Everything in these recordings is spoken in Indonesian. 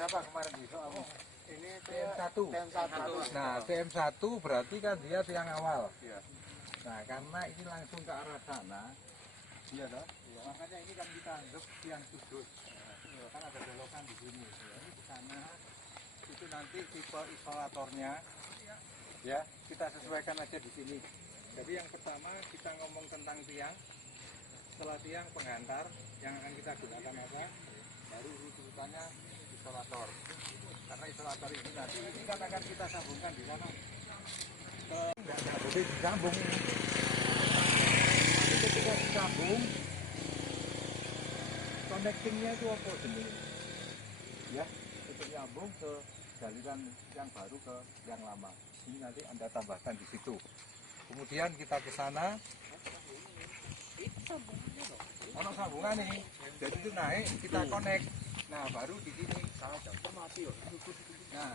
berapa kemarin di soalmu? Ini TM1. TM1. Nah, TM1 berarti kan dia tiang awal. Iya. Nah, karena ini langsung ke arah sana, iya toh? Iya. Makanya ini kan kita anggap tiang sudut. Iya. Kan ada belokan di sini. Ya, ini di sana. Itu nanti tipe isolatornya, ya kita sesuaikan aja di sini. Jadi yang pertama kita ngomong tentang tiang. Setelah tiang penghantar yang akan kita gunakan apa? Baru urutannya isolator. Karena isolator ini nanti ini kan akan kita sambungkan di sana. Nggak boleh disambung ini. Nanti ketika disambung, connectingnya itu apa sendiri? Ya, itu nyambung ke jalinan yang baru ke yang lama. Ini nanti Anda tambahkan di situ. Kemudian kita ke sana. Ono sambungan nih. Jadi itu naik, kita connect. Nah, baru di sini. Nah,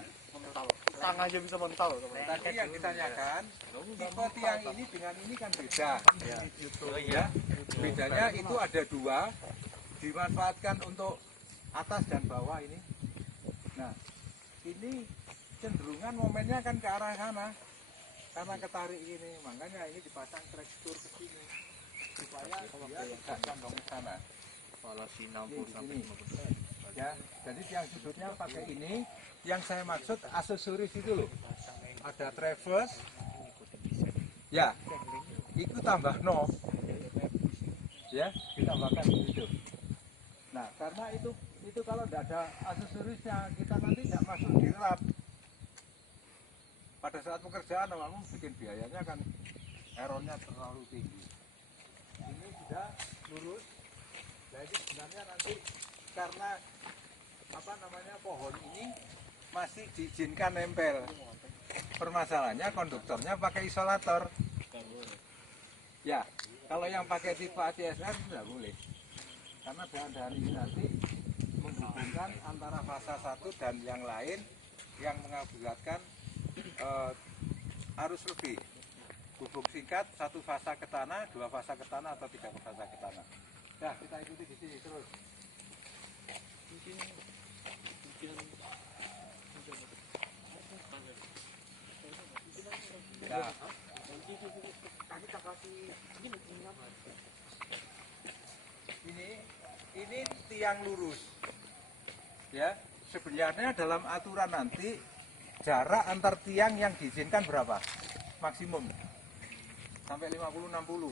Tang aja bisa mental. tadi yang ditanyakan, tipe tiang ini dengan ini kan beda. Ya. Bedanya itu ada dua, dimanfaatkan untuk atas dan bawah ini. Nah, ini cenderungan momennya kan ke arah sana. Karena ketarik ini, makanya ini dipasang tekstur ke sini. Supaya dia tidak condong ke sana. Valasi Di sini. Ya, jadi tiang sudutnya pakai ini. Yang saya maksud aksesoris itu loh. Ada traverse. Ya, itu tambah knob. Ya, ditambahkan di situ. Nah, karena itu kalau tidak ada aksesorisnya, kita nanti tidak masuk di rat. Pada saat pekerjaan, kamu bikin biayanya kan errornya terlalu tinggi. Ini sudah lurus. Jadi sebenarnya nanti karena apa namanya pohon ini masih diizinkan nempel. Permasalahannya konduktornya pakai isolator. Ya, kalau yang pakai tipe ACSR tidak boleh. Karena bahan-bahan ini nanti menghubungkan antara fasa satu dan yang lain yang mengakibatkan arus lebih. Hubung singkat, satu fasa ke tanah, dua fasa ke tanah, atau tiga fasa ke tanah. Nah, kita ikuti di sini terus. Nah, ini tiang lurus. Ya, sebenarnya dalam aturan nanti jarak antar tiang yang diizinkan berapa? Maksimum sampai 50-60.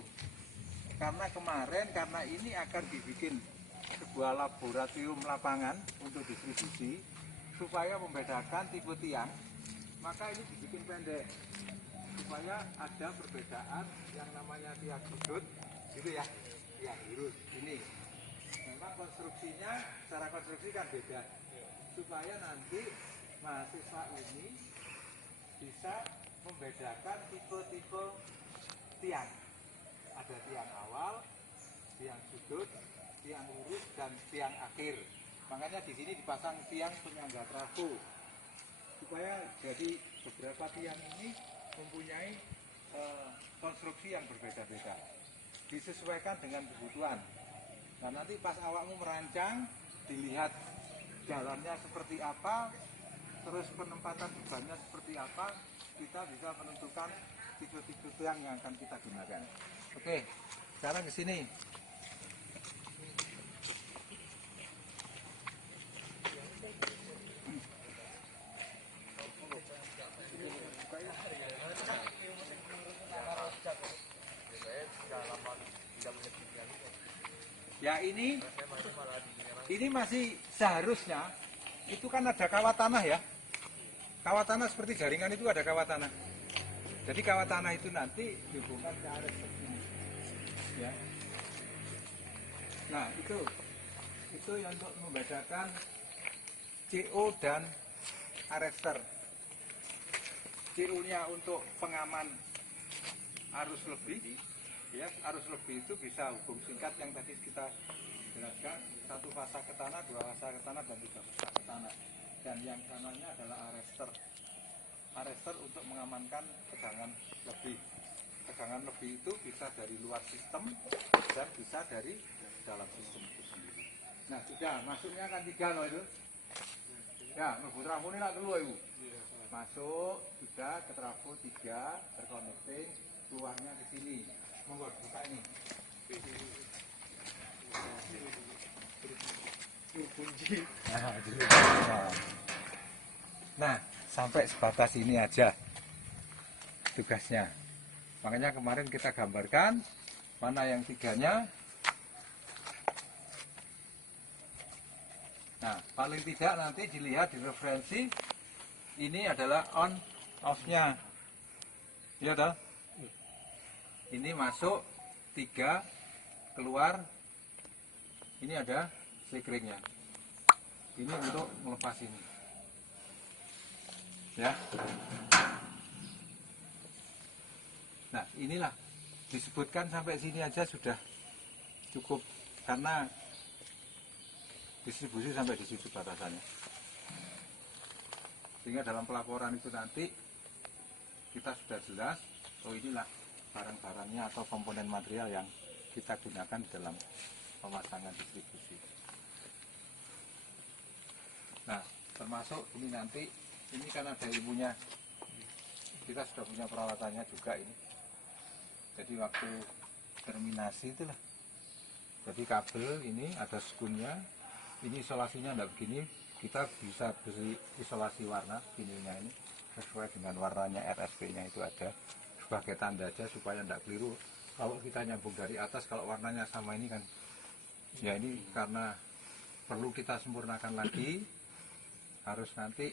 Karena kemarin karena ini akan dibikin sebuah laboratorium lapangan untuk distribusi supaya membedakan tipe tiang, maka ini dibikin pendek supaya ada perbedaan yang namanya tiang sudut gitu ya, tiang lurus ini. Memang konstruksinya, secara konstruksi kan beda supaya nanti mahasiswa ini bisa membedakan tipe-tipe tiang. Ada tiang awal, tiang sudut, tiang lurus, dan tiang akhir. Makanya di sini dipasang tiang penyangga trafo supaya jadi beberapa tiang ini mempunyai konstruksi yang berbeda-beda, disesuaikan dengan kebutuhan. Nah, nanti pas awakmu merancang, dilihat jalannya seperti apa, terus penempatan bebannya seperti apa, kita bisa menentukan tipe-tipe tiang yang akan kita gunakan. Oke, sekarang ke sini. Ya, ini masih seharusnya itu kan ada kawat tanah ya. Kawat tanah seperti jaringan itu ada kawat tanah. Jadi kawat tanah itu nanti dihubungkan ke arah segini. Ya. Nah, itu yang untuk membedakan CO dan arrester. CO-nya untuk pengaman arus lebih, ya, arus lebih itu bisa hubung singkat yang tadi kita jelaskan, satu fasa ke tanah, dua fasa ke tanah, dan tiga fasa ke tanah. Dan yang kanannya adalah arrester. Arrester untuk mengamankan tegangan lebih. Tegangan lebih itu bisa dari luar sistem dan bisa dari dalam sistem itu sendiri. Nah, sudah masuknya kan 3 loh itu. Ya, mlebu trafo ini lah telu ibu. Masuk sudah ke trafo 3 terconnecting, keluarnya ke sini. Monggo buka ini. Kunci. Nah, sampai sebatas ini aja tugasnya. Makanya kemarin kita gambarkan mana yang 3-nya. Nah, paling tidak nanti dilihat di referensi ini adalah on off-nya. Iya toh? Ini masuk 3, keluar. Ini ada flickeringnya. Ini untuk melepas ini. Ya. Nah, inilah disebutkan sampai sini aja sudah cukup karena distribusi sampai di situ batasannya. Sehingga dalam pelaporan itu nanti kita sudah jelas, oh inilah barang-barangnya atau komponen material yang kita gunakan dalam pemasangan distribusi. Nah, termasuk ini nanti, ini kan ada ilmunya, kita sudah punya peralatannya juga ini. Jadi waktu terminasi itulah, jadi kabel ini ada skunnya. Ini isolasinya tidak begini, kita bisa beri isolasi warna ininya ini sesuai dengan warnanya RSP-nya itu ada sebagai tanda aja supaya tidak keliru. Kalau kita nyambung dari atas, kalau warnanya sama ini kan, ya ini karena perlu kita sempurnakan lagi, harus nanti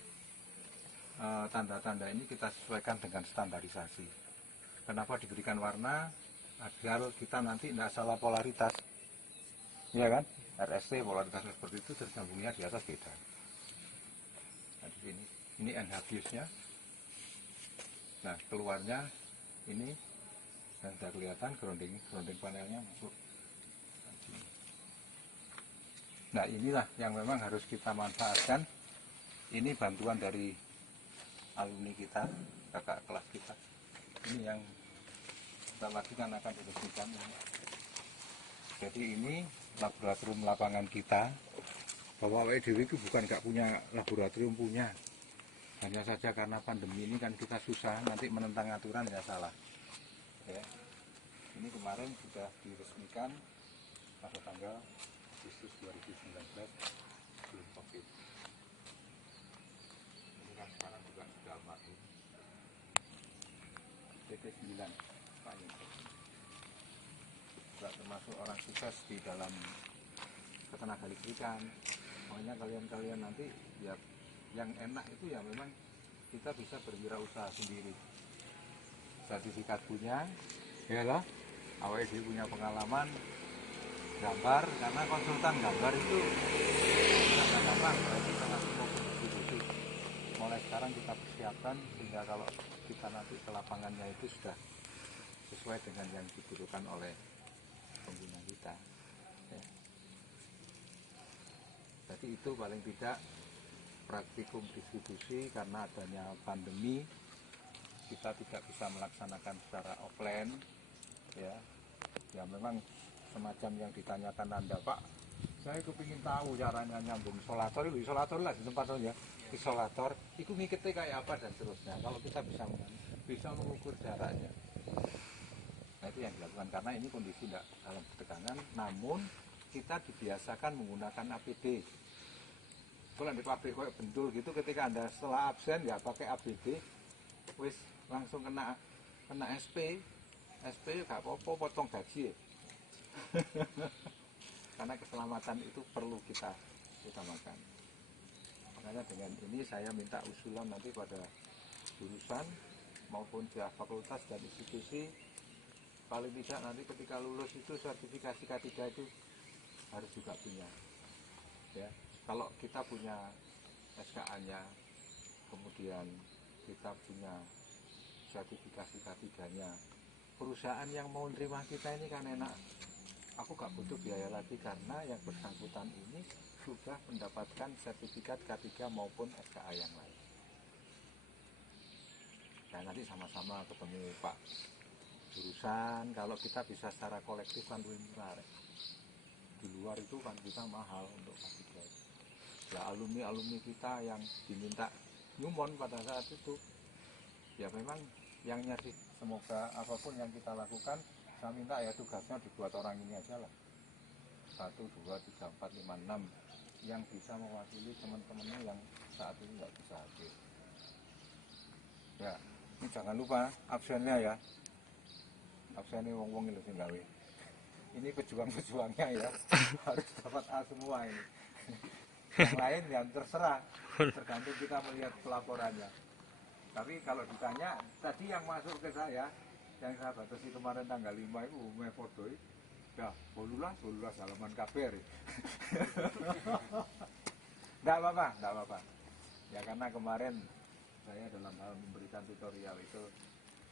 tanda-tanda ini kita sesuaikan dengan standarisasi. Kenapa diberikan warna? Agar kita nanti tidak salah polaritas, ya kan? RST polaritasnya seperti itu, terus nyambungnya di atas beda. Nah, di sini ini NH fuse-nya. Nah, keluarnya ini dan sudah kelihatan grounding panelnya masuk. Nah, inilah yang memang harus kita manfaatkan. Ini bantuan dari alumni kita, kakak kelas kita. Ini yang kita lagi kan akan diresmikan. Jadi ini laboratorium lapangan kita, bahwa WDW itu bukan nggak punya laboratorium, punya. Hanya saja karena pandemi ini kan kita susah, nanti menentang aturan ya salah. Ya. Ini kemarin sudah diresmikan pada tanggal Agustus 2019 sebelum COVID. Ini kan sekarang juga sudah almarhum. TP9 Pak Yunus. Juga termasuk orang sukses di dalam ketenaga listrikan. Makanya kalian nanti ya yang enak itu ya memang kita bisa berwirausaha sendiri. Sertifikat punya, ya lah. AWD punya pengalaman gambar, karena konsultan gambar itu tidak gampang, baik instalasi maupun distribusi. Mulai sekarang kita persiapkan sehingga kalau kita nanti ke lapangannya itu sudah sesuai dengan yang dibutuhkan oleh pengguna kita. Ya. Jadi itu paling tidak praktikum distribusi, karena adanya pandemi kita tidak bisa melaksanakan secara offline, ya memang semacam yang ditanyakan Anda, Pak, saya kepingin tahu caranya nyambung isolator lah di tempat ya, isolator itu ngiketnya kayak apa dan seterusnya. Kalau kita bisa mengukur jaraknya, nah itu yang dilakukan, karena ini kondisi tidak dalam tekanan, namun kita dibiasakan menggunakan APD. Kalau di pabrik kayak Bentul gitu, ketika Anda setelah absen ya pakai APD, wis langsung kena SP gak apa-apa, potong gaji ya. Karena keselamatan itu perlu kita utamakan. Makanya dengan ini saya minta usulan nanti pada jurusan maupun pihak fakultas dan institusi, paling tidak nanti ketika lulus itu sertifikasi K3 itu harus juga punya. Ya, kalau kita punya SKA-nya, kemudian kita punya sertifikasi K3-nya, perusahaan yang mau nerima kita ini kan enak. Aku gak butuh biaya lagi karena yang bersangkutan ini sudah mendapatkan sertifikat K3 maupun SKA yang lain. Nah, nanti sama-sama ketemu Pak jurusan, kalau kita bisa secara kolektif kan lebih murah. Di luar itu kan kita mahal untuk K3. Ya alumni kita yang diminta nyumon pada saat itu, ya memang yang nyari. Semoga apapun yang kita lakukan, saya minta ya tugasnya dibuat orang ini aja lah. 1, 2, 3, 4, 5, 6 yang bisa mewakili teman-temannya yang saat ini nggak bisa hadir. Ya, ini jangan lupa absennya ya. Absennya wong-wong itu gawe. Ini pejuang-pejuangnya ya, harus dapat A semua ini. Yang lain yang terserah, tergantung kita melihat pelaporannya. Tapi kalau ditanya, tadi yang masuk ke saya, yang saya batasi kemarin tanggal 5 itu umumnya foto, ya bolulah halaman kabar. Enggak apa-apa. Ya karena kemarin saya dalam hal memberikan tutorial itu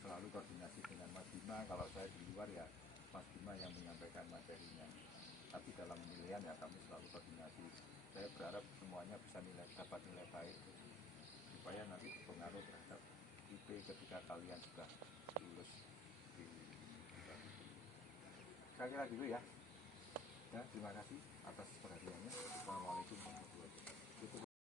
selalu koordinasi dengan Mas Bima. Kalau saya di luar ya Mas Bima yang menyampaikan materinya. Tapi dalam penilaian ya kami selalu koordinasi. Saya berharap semuanya bisa dapat nilai baik supaya nanti berpengaruh terhadap IP ketika kalian sudah lulus di saya kira gitu ya. Ya, terima kasih atas perhatiannya. Assalamualaikum warahmatullahi wabarakatuh.